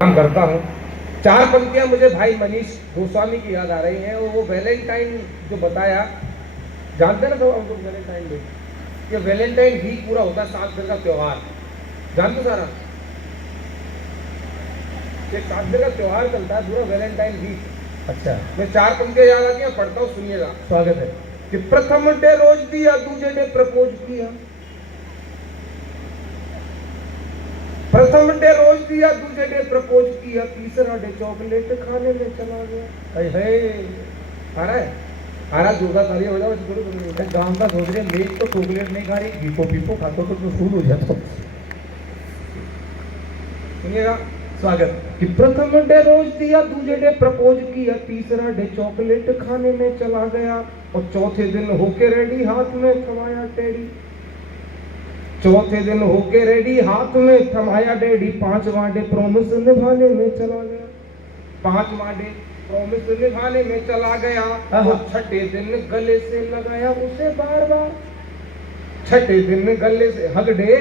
काम करता हूँ। चार पंक्तियां मुझे भाई मनीष गोस्वामी की याद आ रही हैं। और वो वैलेंटाइन जो बताया, जानते हैं ना तो हमको वैलेंटाइन डे, ये वैलेंटाइन वीक पूरा होता है 7 दिन का त्योहार, जानते सारा ये 7 दिन का त्योहार चलता है पूरा वैलेंटाइन वीक। अच्छा, मैं चार पंक्तियां याद आती हैं, पढ़ता हूँ, सुनिएगा। स्वागत है। कि प्रथम डे रोज दिया, दूसरे डे प्रपोज किया, प्रथम डे रोज दिया, दूसरे डे प्रपोज किया, तीसरा डे चॉकलेट खाने में चला गया। आ रहा है, आ रहा, जोरदार ताली हो जाओ। गांव का सोच रहे मेज तो चॉकलेट नहीं खा रही, पीपो पीपो खाते तो फूल हो जाता। सुनिएगा, स्वागत। कि प्रथम डे रोज दिया, दूसरे डे प्रपोज किया, तीसरा डे चॉकलेट खाने में चला गया, और चौथे दिन होके रेडी, हाथ में थमाया टेडी। चौथे दिन होके रेडी, हाथ में थमाया डैडी, पांचवां डे प्रॉमिस निभाने में चला गया, पांचवां डे प्रॉमिस निभाने में चला गया, और छठे दिन गले से लगाया उसे बार बार, छठे दिन गले से हग डे,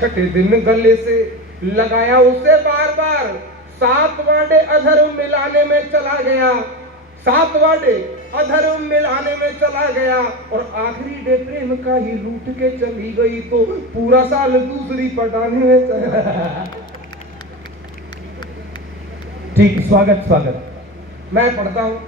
छठे दिन गले से लगाया उसे बार बार, सातवां डे अधर मिलाने में चला गया, सातवां डे अधर्म मिलाने में चला गया, और आखिरी डे प्रेम का ही लूट के चली गई, तो पूरा साल दूसरी पटाने में चला। ठीक, स्वागत स्वागत। मैं पढ़ता हूँ,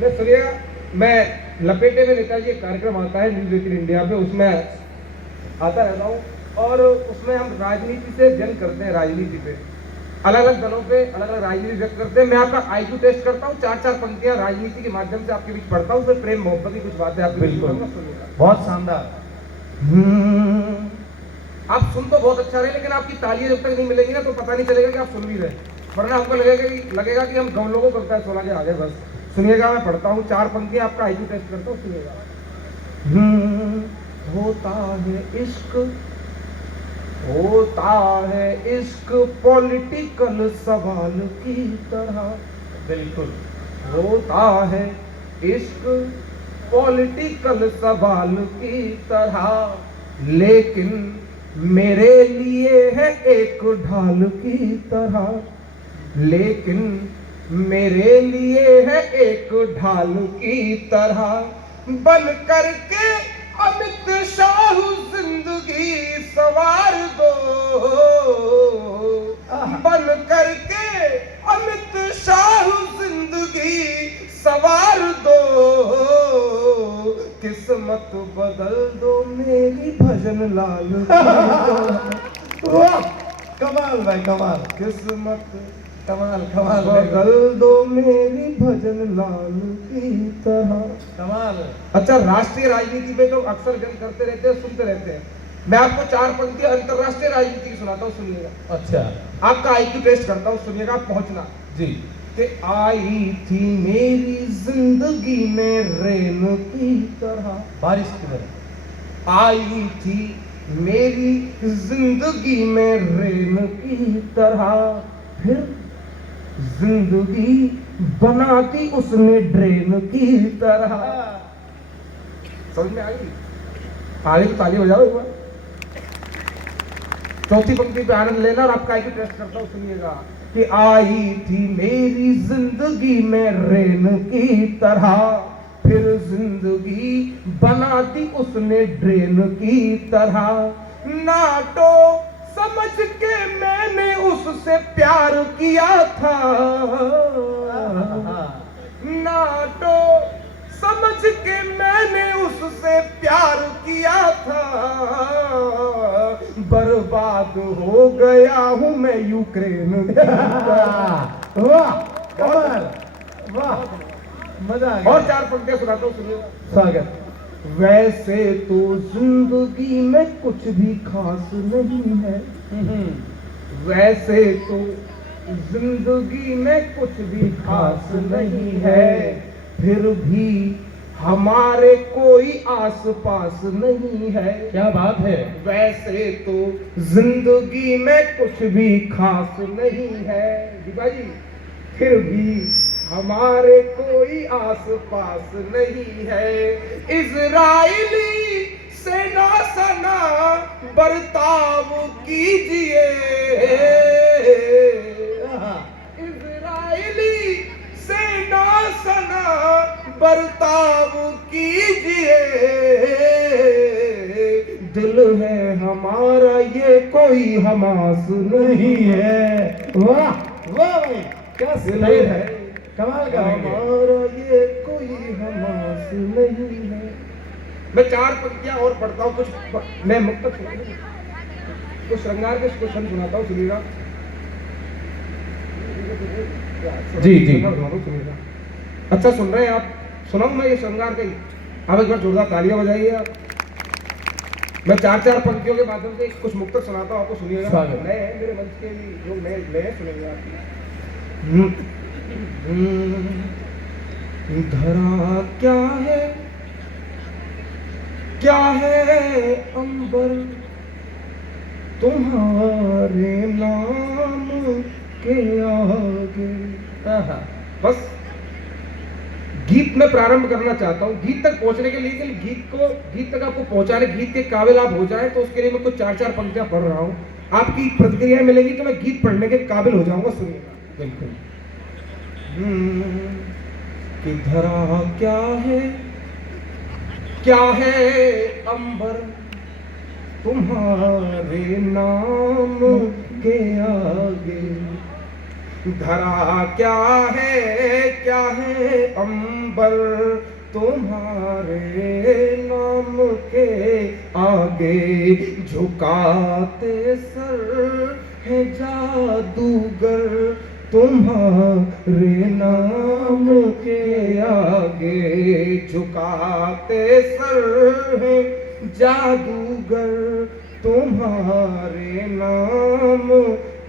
मैं सुनिएगा। मैं लपेटे में नेताजी एक कार्यक्रम आता है न्यूज 18 इंडिया पे, उसमें आता रहता हूँ, और उसमें हम राजनीति से जंग करते हैं, राजनीति पे अलग अलग दलों पे अलग अलग राजनीति व्यक्त करते हैं। मैं आपका आईक्यू टेस्ट करता हूँ, चार चार पंक्तियां राजनीति के माध्यम से आपके बीच पढ़ता हूँ, फिर प्रेम मोहब्बत की कुछ बातें आपके बीच पढ़ूंगा, सुनिएगा। बहुत शानदार। आप सुन तो बहुत अच्छा रहे, लेकिन आपकी तालियां जब तक नहीं मिलेंगी ना तो पता नहीं चलेगा कि आप सुन भी रहे, वरना हमको लगेगा कि हम गमलों को कविता सुना के आगे। बस सुनिएगा, मैं पढ़ता हूँ, चार पंक्तियां आपका आईक्यू टेस्ट करता हूँ, सुनिएगा। होता है इश्क, होता है इश्क पॉलिटिकल सवाल की तरह, बिल्कुल होता है इश्क पॉलिटिकल सवाल की तरह, लेकिन मेरे लिए है एक ढाल की तरह, लेकिन मेरे लिए है एक ढाल की तरह, बन करके अमित शाह जिंदगी सवार दो, बन करके अमित शाह जिंदगी सवार दो, किस्मत बदल दो मेरी भजन लाल। वाह, कमाल भाई कमाल, किस्मत कमाल कमाल, बदल दो मेरी भजन लाल की तरह, कमाल। अच्छा, राष्ट्रीय राजनीति पे तो अक्सर जंग करते रहते हैं, सुनते रहते हैं। मैं आपको चार पंक्तियां अंतरराष्ट्रीय राजनीति की सुनाता हूँ, सुनिएगा। अच्छा, आपका आईक्यू टेस्ट करता हूँ, सुनिएगा, आप पहुंचना जी। कि आई थी मेरी जिंदगी में रेन की तरह, बारिश की तरह, आई थी मेरी जिंदगी में रेन की तरह, फिर जिंदगी बना दी उसने ड्रेन की तरह। समझ में आई? आगे तो ताली हो जाओ एक बार। चौथी पंक्ति पे आनंद लेना, और आपका आईक्यू टेस्ट करता हूं, सुनिएगा। कि आई थी मेरी जिंदगी में रेन की तरह, फिर जिंदगी बना दी उसने ड्रेन की तरह, नाटो समझ के मैंने उससे प्यार किया था, नाटो समझ के मैंने उससे प्यार किया था, बर्बाद हो गया हूं मैं यूक्रेन। वाह कमाल, वाह मजा आ गया। और चार पंक्तियां सुनाता हूं, सुनिए, स्वागत। वैसे तो जिंदगी में कुछ भी खास नहीं है, वैसे तो जिंदगी में कुछ भी खास नहीं है, फिर भी हमारे कोई आस पास नहीं है। क्या बात है। वैसे तो जिंदगी में कुछ भी खास नहीं है, दीपा जी, फिर भी हमारे कोई आस पास नहीं है। इजराइली सेना सना बर्ताव हमारा ये कोई हमास नहीं है। वाह वाह भाई, क्या स्टाइल है, कमाल का है। हमारा ये कोई हमास नहीं है। मैं 4 पंक्तियां और पढ़ता हूँ, कुछ मैं मुक्तक सुनाऊंगा, कुछ श्रृंगार के क्वेश्चन सुनाता हूँ, सुनिएगा। जी जी सुनिएगा। अच्छा सुन रहे हैं आप? सुनाऊं मैं ये श्रृंगार का ही? आप एक बार जोरदार तालियां बजाइए आप। मैं 4 पंक्तियों के माध्यम से कुछ मुक्तक सुनाता हूँ, आपको सुनिएगा। नए मेरे मंच के भी लोग नए सुनेंगे आप। धरा क्या है अंबर तुम्हारे नाम के आगे। बस गीत में प्रारंभ करना चाहता हूँ। गीत तक पहुंचने के लिए, गीत तक आपको पहुंचाने, गीत के काबिल आप हो जाए, तो उसके लिए मैं कुछ 4 पंक्तियां पढ़ रहा हूँ। आपकी प्रतिक्रिया मिलेगी तो मैं गीत पढ़ने के काबिल हो जाऊंगा। सुनिएगा। बिल्कुल। कि धरा क्या है अंबर तुम्हारे नाम के आगे। धरा क्या है अंबर तुम्हारे नाम के आगे। झुकाते सर है जादूगर तुम्हारे नाम के आगे। झुकाते सर है जादूगर तुम्हारे नाम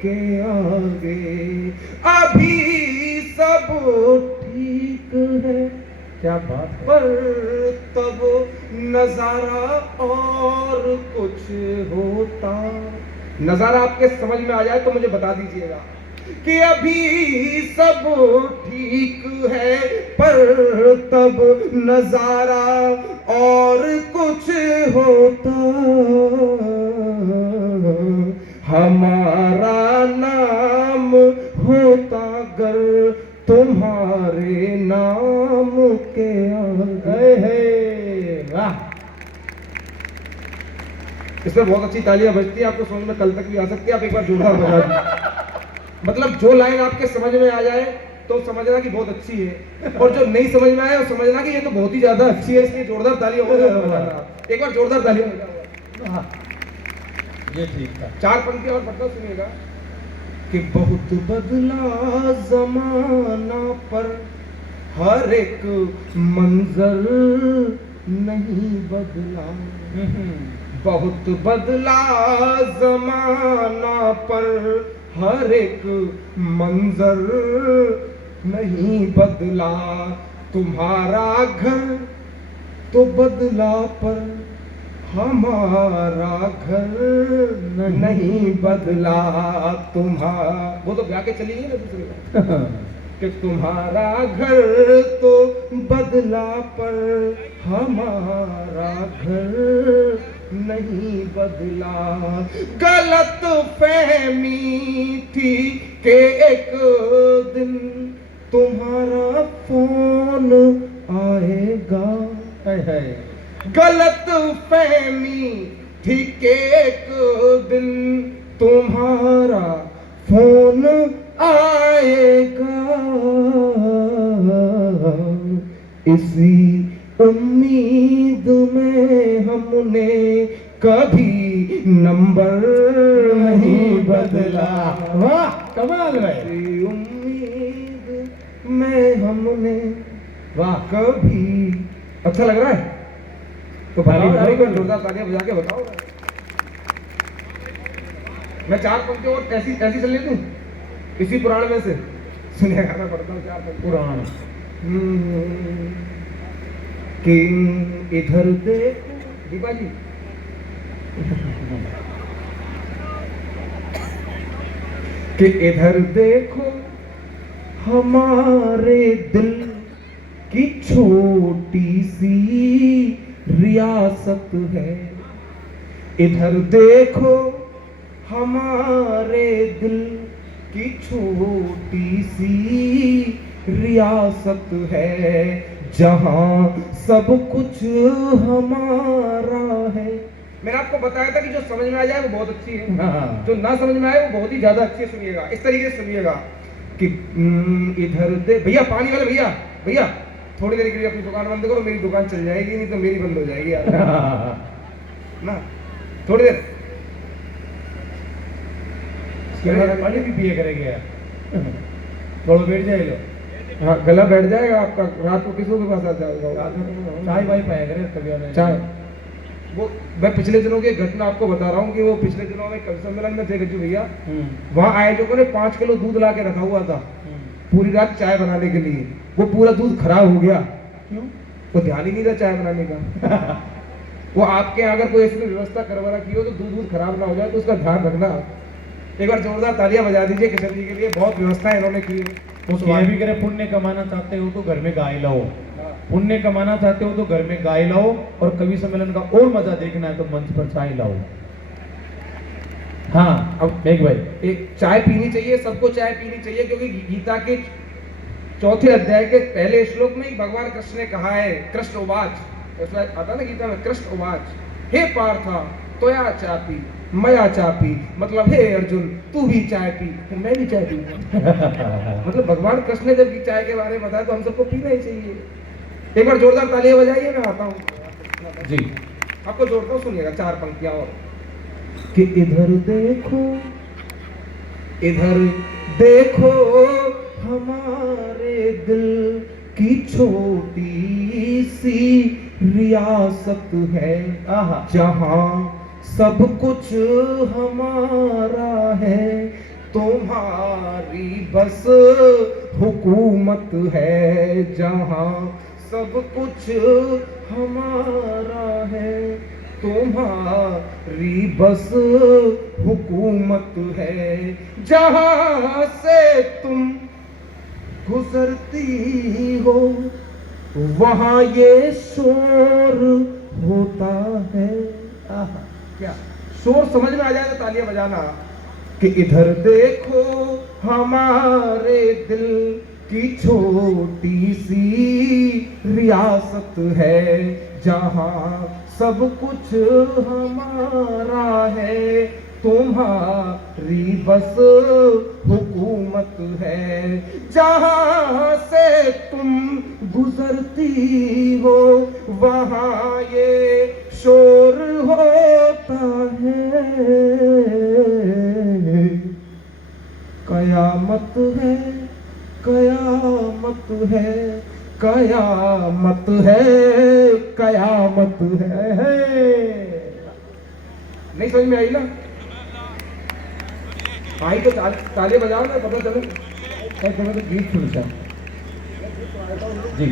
के आगे। अभी सब ठीक है, क्या बात है। पर तब नजारा और कुछ होता। नजारा आपके समझ में आ जाए तो मुझे बता दीजिएगा कि अभी सब ठीक है, पर तब नजारा और कुछ होता। हमारा नाम होता गर तुम्हारे नाम के आगे। वाह, इसमें बहुत अच्छी तालियां बजती है, आपको समझ में कल तक भी आ सकती है। आप एक बार जोरदार बजा दीजिए। मतलब जो लाइन आपके समझ में आ जाए तो समझना कि बहुत अच्छी है, और जो नहीं समझ में आए तो समझना कि ये तो बहुत ही ज्यादा अच्छी है। इसलिए जोरदार तालियां हो जाए। एक बार जोरदार तालियां हो जाए। ये ठीक था। 4 पंक्तियां और पढ़ता सुनिएगा। कि बहुत बदला जमाना पर हर एक मंजर नहीं बदला। बहुत बदला जमाना पर हर एक मंजर नहीं बदला। तुम्हारा घर तो बदला पर हमारा घर नहीं बदला। वो तो गा के चली गई ना दूसरे कि तुम्हारा घर तो बदला पर हमारा घर नहीं बदला। गलत फहमी थी कि एक दिन तुम्हारा फोन आएगा। गलत फहमी थी कि एक दिन तुम्हारा फोन आएगा। इसी उम्मीद में हमने कभी नंबर नहीं बदला। वाह, कमाल है। इसी उम्मीद में हमने वाह, कभी। अच्छा लग रहा है तो भारी को जोरदार तालियां बजा के बताओ। मैं 4 पंक्तियां और ऐसी चलने दूं इसी पुराण में से। सुनिएगा, मैं पढ़ता हूँ 4 पंक्ति पुराण। कि इधर देखो दीपा जी। कि इधर देखो हमारे दिल की छोटी सी रियासत है। इधर देखो हमारे दिल की छोटी सी रियासत है। जहां सब कुछ हमारा है, मैंने आपको बताया था कि जो समझ में आ जाए वो बहुत अच्छी है, हाँ। जो ना समझ में आए वो बहुत ही ज्यादा अच्छी है। सुनिएगा, इस तरीके से सुनिएगा कि इधर दे भैया, पानी वाले भैया, भैया थोड़ी देर के लिए अपनी दुकान बंद करो, मेरी दुकान चल जाएगी, नहीं तो मेरी बंद हो जाएगी यार ना, थोड़ी देर पानी भी पिए करेंगे यार, थोड़ा बैठ जाए लो, हाँ गला बैठ जाएगा आपका, रात को किसी के पास आ जाएगा चाय वाई पाया करे कभी आने चाय। वो मैं पिछले दिनों की एक घटना आपको बता रहा हूँ कि वो पिछले दिनों में कवि सम्मेलन में थे गज्जू भैया, वहाँ आयोजकों ने 5 किलो दूध ला के रखा हुआ था पूरी रात चाय बनाने के लिए। वो पूरा दूध खराब हो गया। क्यों? वो ध्यान ही नहीं था चाय बनाने का वो आपके यहाँ अगर कोई ऐसी व्यवस्था करवा रखी हो तो दूध खराब ना हो जाए तो उसका ध्यान रखना। एक बार जोरदार तालियां बजा दीजिए किशन जी के लिए, बहुत व्यवस्था इन्होंने की। उस ये भी करे, पुण्य कमाना चाहते हो तो घर में गाय लाओ, पुण्य कमाना चाहते हो तो घर में गाय लाओ, और कवि सम्मेलन का और मजा देखना है तो मंच पर चाय लाओ। हाँ, अब एक भाई, एक चाय पीनी चाहिए, सबको चाय पीनी चाहिए, क्योंकि गीता के 4थे अध्याय के पहले श्लोक में ही भगवान कृष्ण ने कहा है, कृष्ण उवाच, उसमें आता ना गीता में, कृष्ण उवाच, हे पार्था त्वया चापी मया चापी, मतलब हे अर्जुन तू भी चाय पी, फिर मैं भी चाय पीऊंगा मतलब भगवान कृष्ण ने जब चाय के बारे में बताया तो हम सबको पीना ही चाहिए। एक बार जोरदार तालियां बजाइए, मैं आता हूँ जी, आपको जोड़ता हूँ, सुनिएगा 4 पंक्तियां और कि इधर देखो, इधर देखो हमारे दिल की छोटी सी रियासत है, जहां सब कुछ हमारा है, तुम्हारी बस हुकूमत है, जहां सब कुछ हमारा है, तुम्हारी बस हुकूमत है, जहां से तुम गुजरती हो वहां ये शोर होता है। क्या शोर समझ में आ जाए तो तालियां बजाना कि इधर देखो हमारे दिल की छोटी सी रियासत है, जहां सब कुछ हमारा है, तुम्हारी बस हुकूमत है, जहां से तुम गुजरती हो वहां ये शोर होता है, कयामत है, कयामत है, कयामत है, कयामत है। नहीं समझ में आई ना? आई तो तालियां बजाओ ना, पता चले। तो गीत सुन जी।